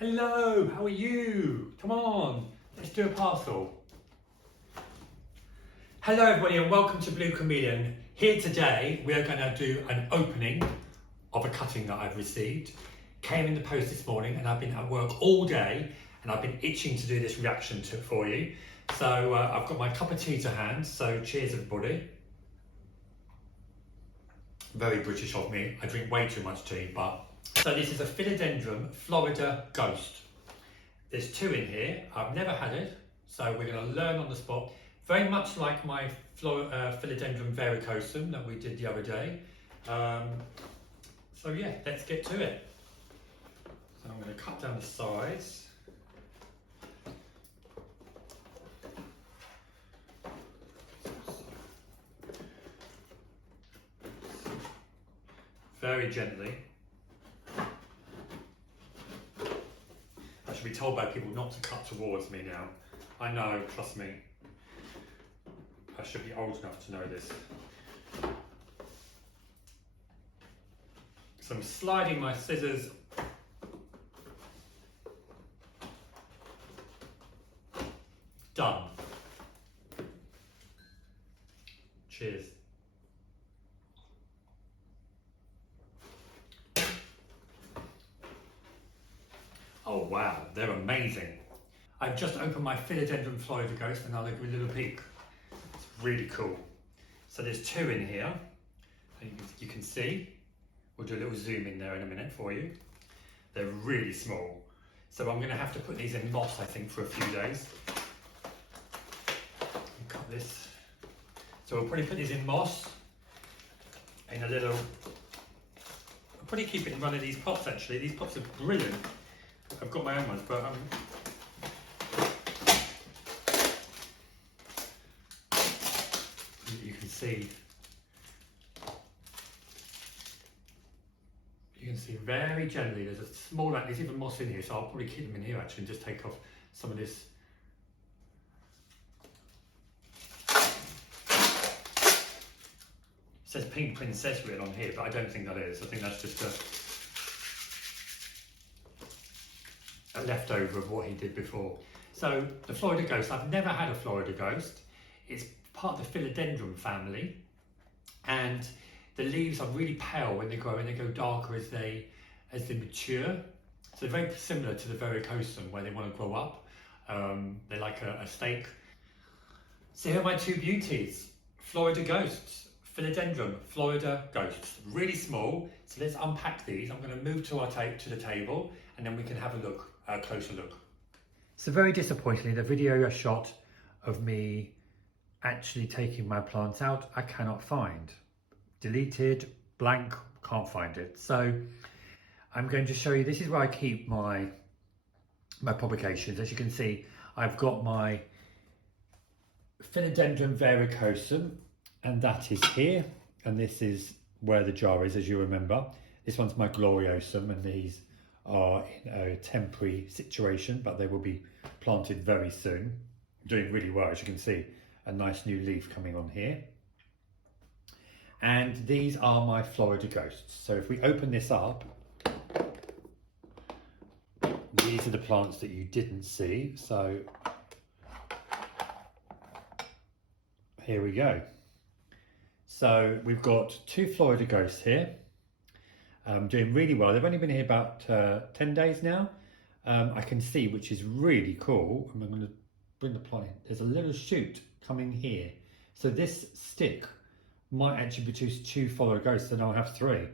Hello, how are you? Come on, let's do a parcel. Hello everybody and welcome to Blue Chameleon. Here today we are going to do an opening of a cutting that I've received. Came in the post this morning and I've been at work all day and I've been itching to do this reaction to for you. So I've got my cup of tea to hand, so cheers everybody. Very British of me, I drink way too much tea, but... So this is a Philodendron Florida Ghost. There's two in here, I've never had it, so we're going to learn on the spot. Very much like my Philodendron varicosum that we did the other day. So yeah, let's get to it. So I'm going to cut down the sides. Very gently. I should be told by people not to cut towards me now. I know, trust me. I should be old enough to know this. So I'm sliding my scissors done. Cheers. Oh wow, they're amazing. I've just opened my Philodendron Florida Ghost and I'll give you a little peek. It's really cool. So there's two in here, you can see. We'll do a little zoom in there in a minute for you. They're really small. So I'm gonna have to put these in moss, I think, for a few days. Cut this. So we'll probably put these in moss, in a little, I'll probably keep it in one of these pots actually. These pots are brilliant. I've got my own ones, but you can see very gently. There's a small amount. There's even moss in here, so I'll probably keep them in here actually and just take off some of this. It says Pink Princess written on here, but I don't think that is. I think that's just a leftover of what he did before. So the Florida Ghost, I've never had a Florida Ghost. It's part of the Philodendron family, and the leaves are really pale when they grow, and they go darker as they mature. So they're very similar to the varicosum where they want to grow up. They're like a steak. So here are my two beauties, Florida Ghosts, Philodendron Florida Ghosts, really small. So let's unpack these. I'm going to move to the table, and then we can have a look. A closer look. So very disappointingly, the video I shot of me actually taking my plants out, I cannot find. Deleted, blank, can't find it. So I'm going to show you, this is where I keep my publications. As you can see, I've got my Philodendron varicosum, and that is here. And this is where the jar is, as you remember. This one's my gloriosum, and these are in a temporary situation, but they will be planted very soon. Doing really well, as you can see, a nice new leaf coming on here. And these are my Florida Ghosts. So if we open this up, these are the plants that you didn't see. So here we go. So we've got two Florida Ghosts here. Doing really well. They've only been here about 10 days now. I can see, which is really cool. I'm going to bring the plant in. There's a little shoot coming here. So this stick might actually produce two Florida Ghosts, and I'll have three.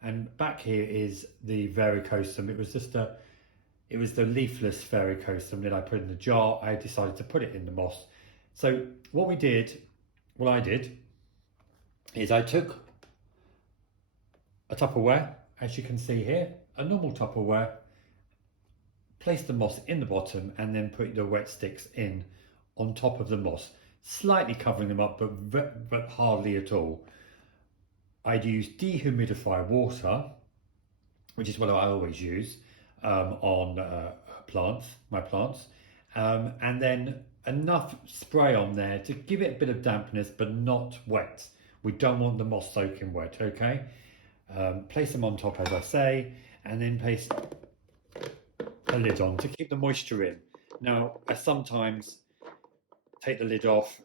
And back here is the varicosum. It was the leafless varicosum that I put in the jar. I decided to put it in the moss. So what I did is I took a Tupperware, as you can see here, a normal Tupperware, place the moss in the bottom, and then put the wet sticks in on top of the moss, slightly covering them up, but hardly at all. I'd use dehumidified water, which is what I always use on my plants, and then enough spray on there to give it a bit of dampness, but not wet. We don't want the moss soaking wet, okay? Place them on top, as I say, and then place the lid on to keep the moisture in. Now, I sometimes take the lid off,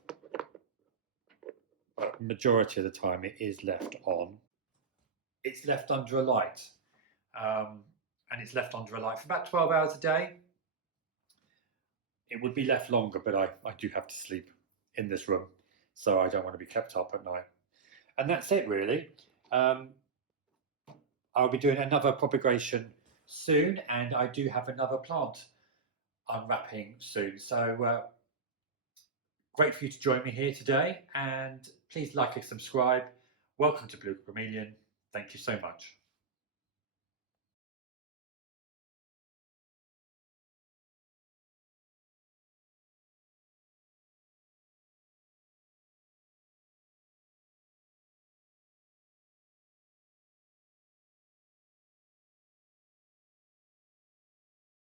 but majority of the time it is left on. It's left under a light, and it's left under a light for about 12 hours a day. It would be left longer, but I do have to sleep in this room, so I don't want to be kept up at night. And that's it, really. I'll be doing another propagation soon, and I do have another plant unwrapping soon. So great for you to join me here today, and please like and subscribe. Welcome to Blue Chameleon. Thank you so much.